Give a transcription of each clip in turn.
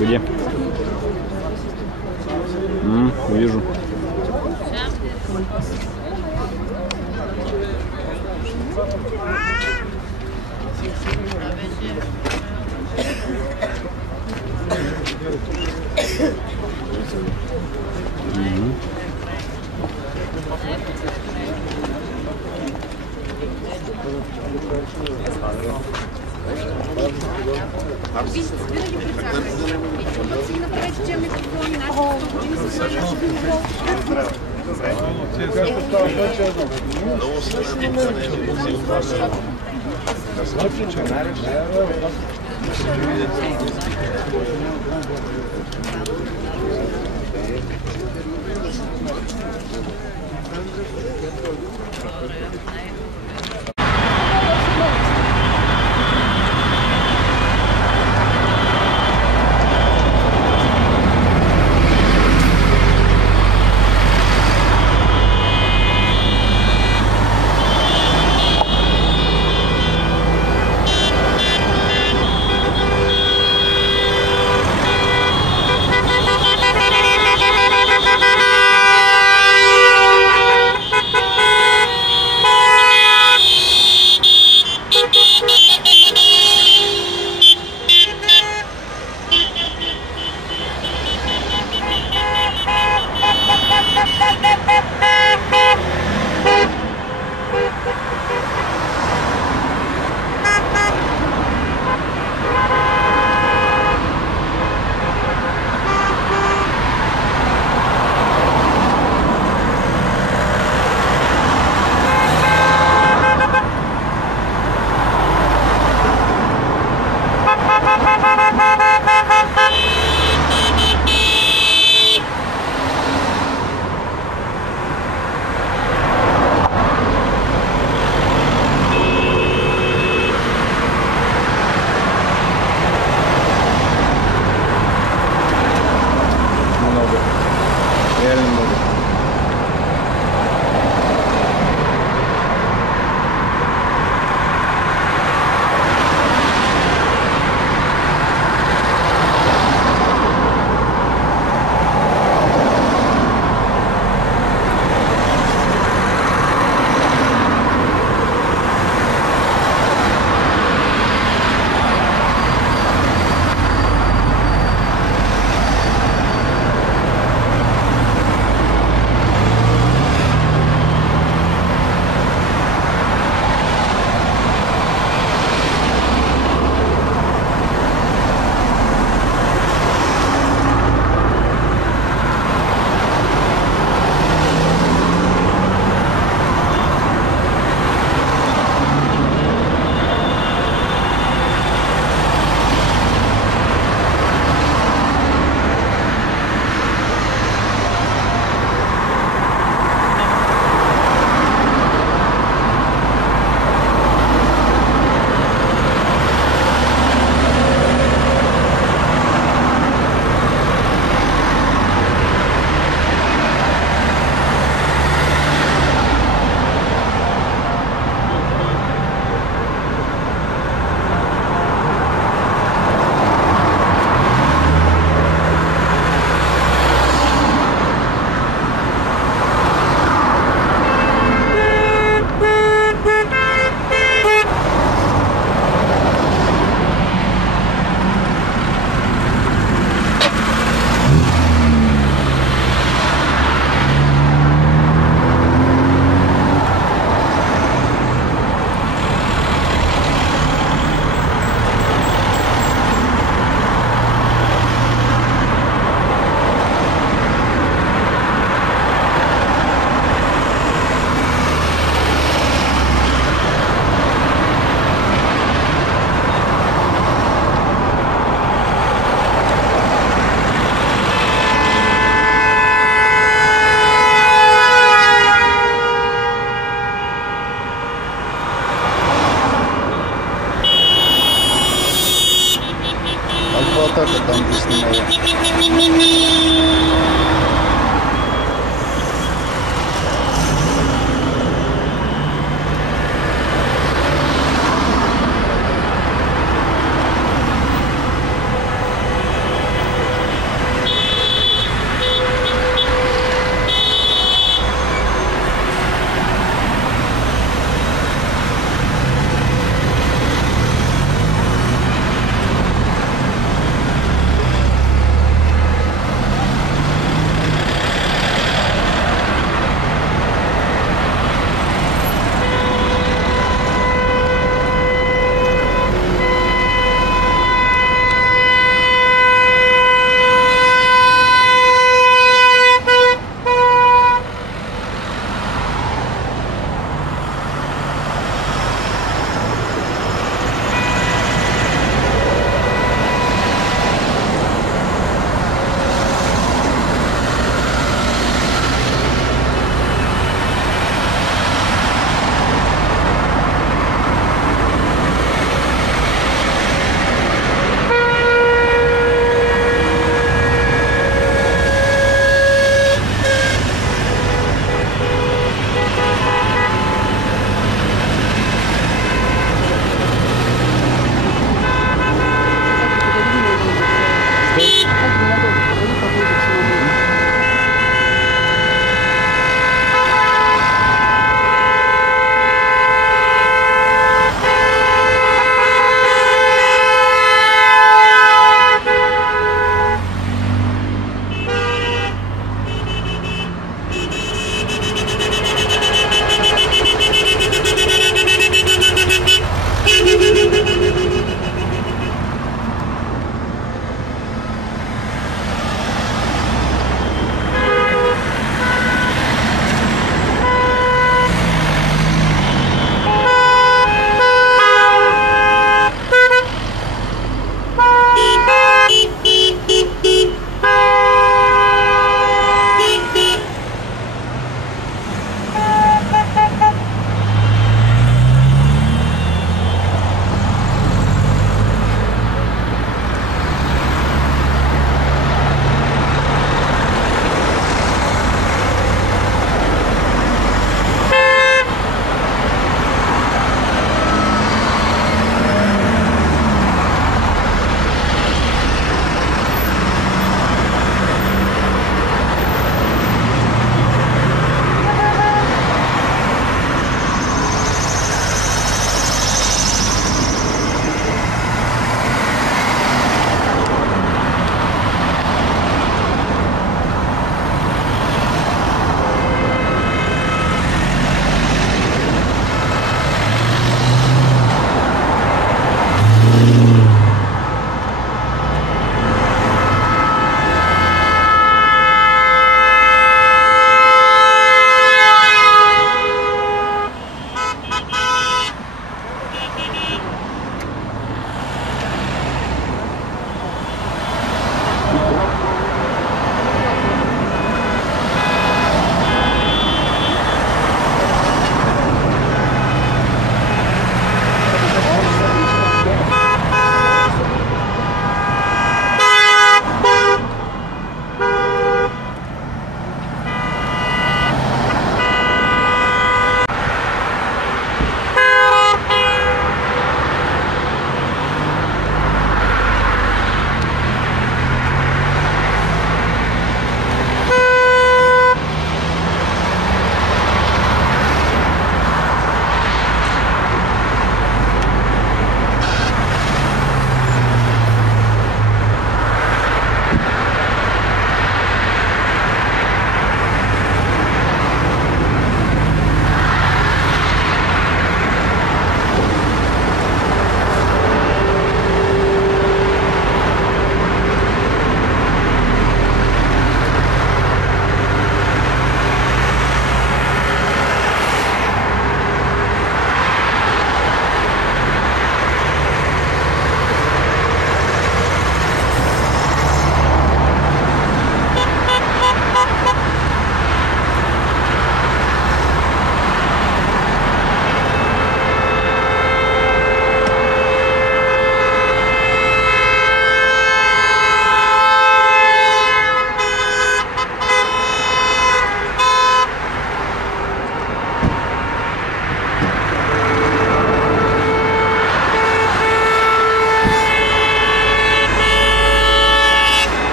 Где? Вижу.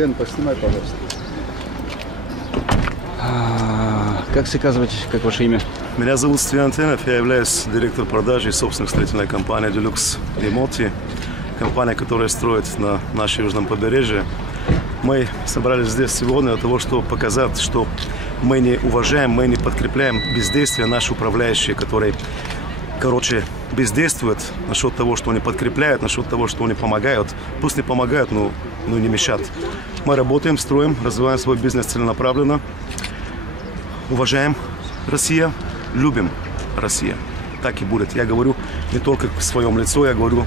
Лен, поснимай, пожалуйста. Как сказать, как ваше имя? Меня зовут Стивен Тенев, я являюсь директором продажи и собственной строительной компании Deluxe Emoty, компания, которая строит на нашем южном побережье. Мы собрались здесь сегодня для того, чтобы показать, что мы не уважаем, мы не подкрепляем бездействие наших управляющих, которые, бездействуют насчет того, что они подкрепляют, насчет того, что они помогают. Пусть не помогают, но не мешают. Мы работаем, строим, развиваем свой бизнес целенаправленно. Уважаем Россию, любим Россию. Так и будет. Я говорю не только в своем лице, я говорю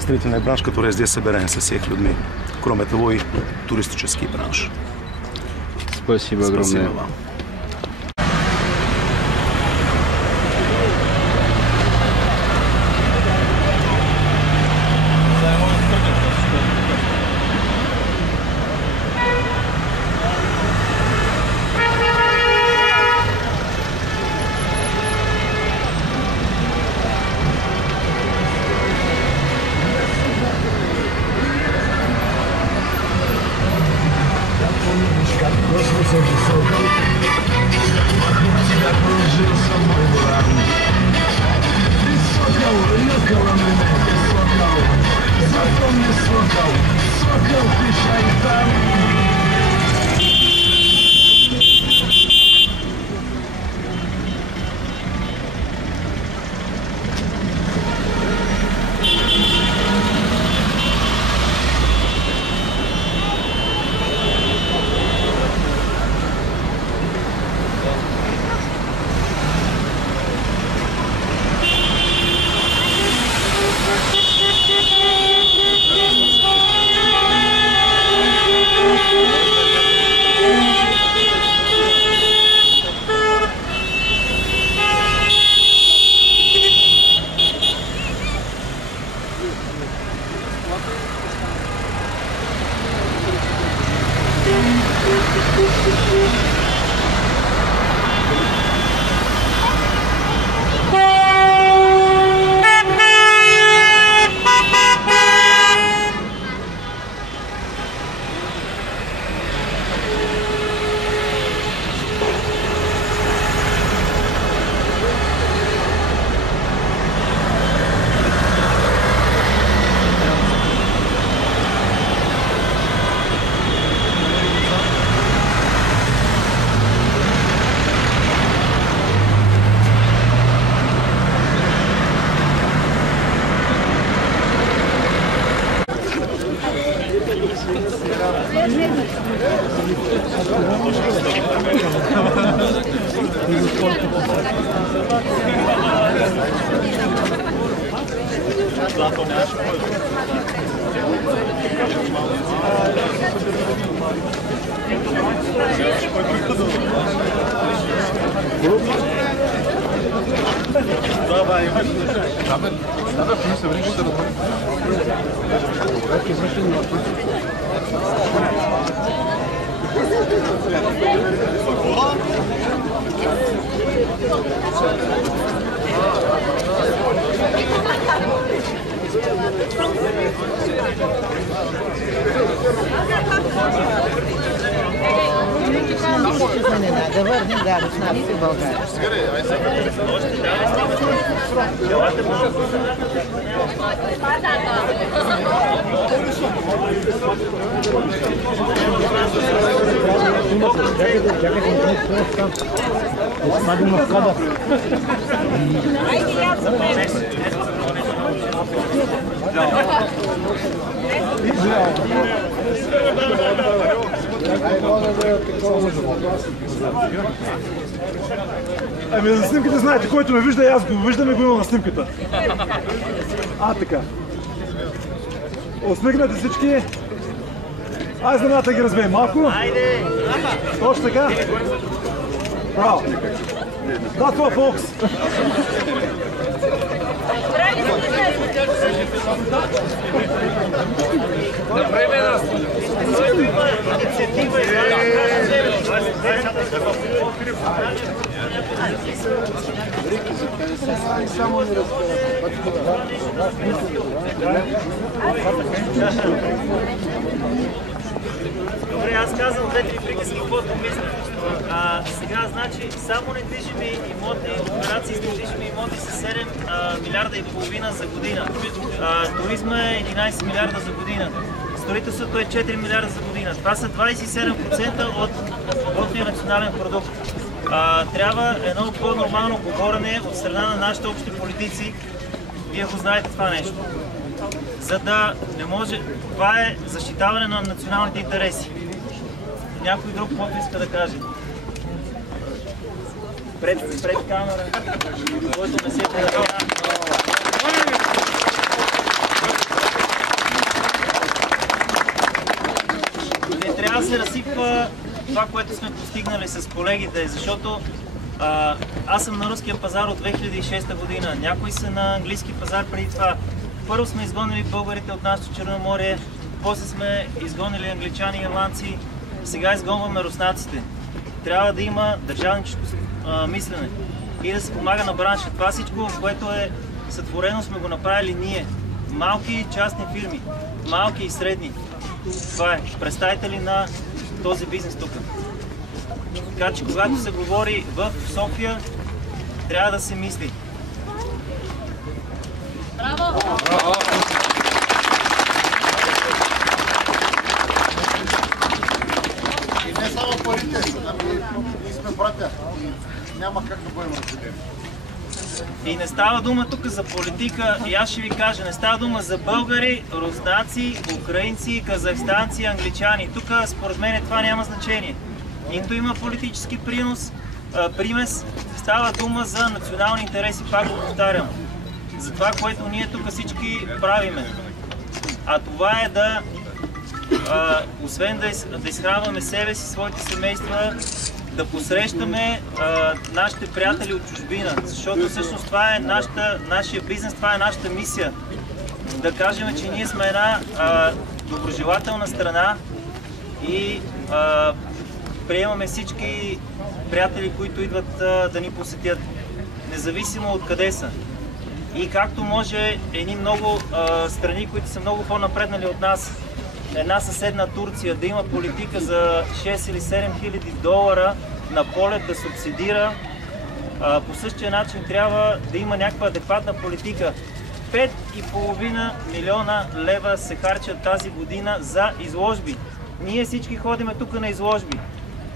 строительный бранш, который здесь собираемся всех людьми. Кроме того, и туристический бранш. Спасибо огромное. Спасибо вам. Не надо, варни гарус, надо все болгарить. Ами за снимките знаете, който ме вижда, аз го виждам и го имам на снимката. Така. Усмихнете всички. Айде знамената ги разбеем малко. Айде! Точно така. Браво. That's what, folks. Добре, аз казвам 2-3 приказки, каквото мисля. Сега, значи, само недвижими имоти, операции с недвижими имоти са 7 милиарда и половина за година. Туризма е 11 милиарда за година. Строителството е 4 милиарда за година. Това са 27% от брутния национален продукт. Трябва едно по-нормално говорене от страна на нашите общи политици. Вие го знаете това нещо. За да не може... Това е защитаване на националните интереси. Някой друг който иска да каже? Пред камера, който не се предава. Не трябва да се разсипва това, което сме постигнали с колегите, защото аз съм на руския пазар от 2006 година, някои са на английски пазар преди това. Първо сме изгонили българите от нашото Черноморие, после сме изгонили англичани и ирландци, сега изгонваме руснаците. Трябва да има държавническо мислене и да се помага на бранша. Това всичко, което е сътворено, сме го направили ние. Малки частни фирми, малки и средни. Това е представители на този бизнес тук. Така че когато се говори в София, трябва да се мисли. Браво! И не само парите, ние сме братя и няма как да бъдем разделени. И не става дума тук за политика, и аз ще ви кажа, не става дума за българи, руснаци, украинци, казахстанци, англичани. Тук според мен това няма значение. Нито има политически примес, става дума за национални интереси, пак го повтарям. За това, което ние тук всички правиме. А това е да, освен да изхранваме себе си, своите семейства, да посрещаме нашите приятели от чужбина, защото всъщност това е нашия бизнес, това е нашата мисия. Да кажем, че ние сме една доброжелателна страна и приемаме всички приятели, които идват да ни посетят, независимо от къде са. И както може едни много страни, които са много по-напреднали от нас, една съседна Турция, да има политика за 6 или 7 хиляди долара на полет да субсидира, по същия начин трябва да има някаква адекватна политика. 5,5 милиона лева се харчат тази година за изложби. Ние всички ходиме тук на изложби.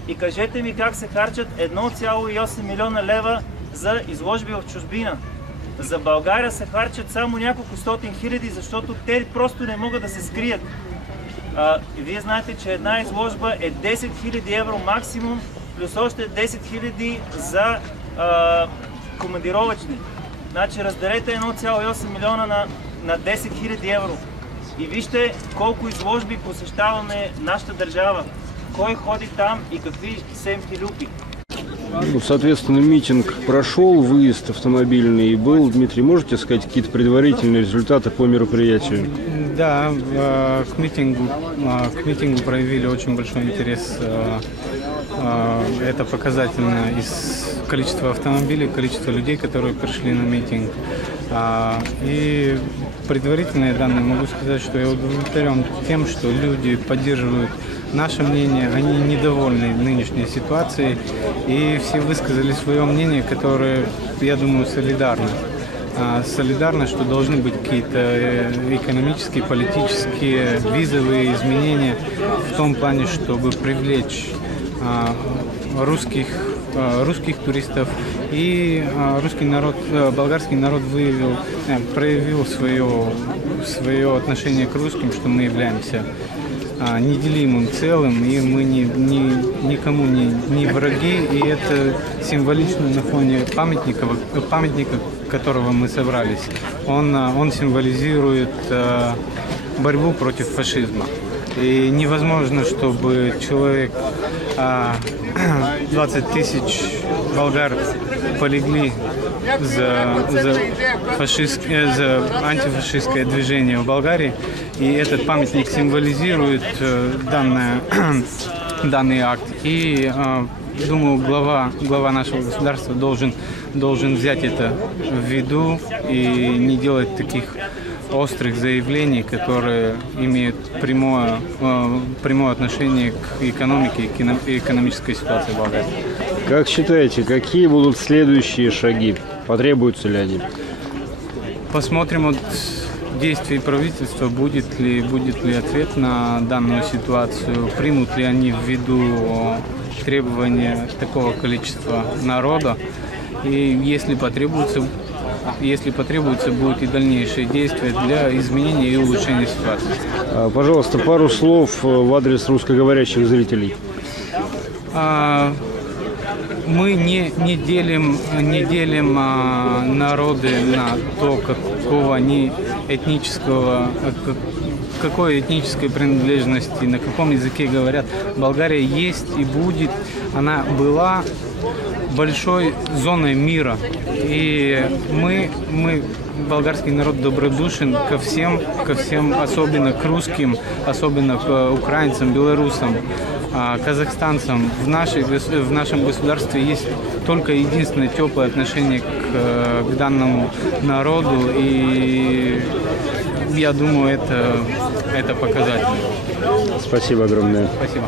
И кажете ми как се харчат 1,8 милиона лева за изложби в чужбина. За България се харчат само няколко стотин хиляди, защото те просто не могат да се скрият. Вие знаете, че една изложба е 10 000 евро максимум, плюс още 10 000 за командировъчни. Значи разделете 1,8 милиона на 10 000 евро. И вижте колко изложби посещаваме нашата държава. Кой ходи там и какви семки люби. Соответственно, митинг прошел, выезд автомобильный был. Дмитрий, можете сказать какие-то предварительные результаты по мероприятию? Да, к митингу проявили очень большой интерес. Это показательно из количества автомобилей, количества людей, которые пришли на митинг. И предварительные данные могу сказать, что я удовлетворен тем, что люди поддерживают наше мнение, они недовольны нынешней ситуацией, и все высказали свое мнение, которое, я думаю, солидарно. Солидарно, что должны быть какие-то экономические, политические, визовые изменения в том плане, чтобы привлечь русских туристов, и русский народ, болгарский народ проявил свое отношение к русским, что мы являемся неделимым целым, и мы никому не враги, и это символично на фоне памятника, которого мы собрались. Он символизирует борьбу против фашизма. И невозможно, чтобы человек, 20 тысяч болгар полегли за антифашистское движение в Болгарии, и этот памятник символизирует данный акт. И думаю, глава нашего государства должен взять это в виду и не делать таких острых заявлений, которые имеют прямое отношение к экономике и экономической ситуации в Болгарии. Как считаете, какие будут следующие шаги? Потребуются ли они? Посмотрим от действий правительства, будет ли ответ на данную ситуацию, примут ли они в виду требования такого количества народа, и если потребуется, будут и дальнейшие действия для изменения и улучшения ситуации. Пожалуйста, пару слов в адрес русскоговорящих зрителей. Мы не делим народы на то, какой этнической принадлежности, на каком языке говорят. Болгария есть и будет, она была большой зоной мира. И мы болгарский народ, добродушен ко всем, особенно к русским, особенно к украинцам, белорусам, казахстанцам. В нашем государстве есть только единственное теплое отношение к данному народу, и я думаю, это показательно. Спасибо огромное. Спасибо.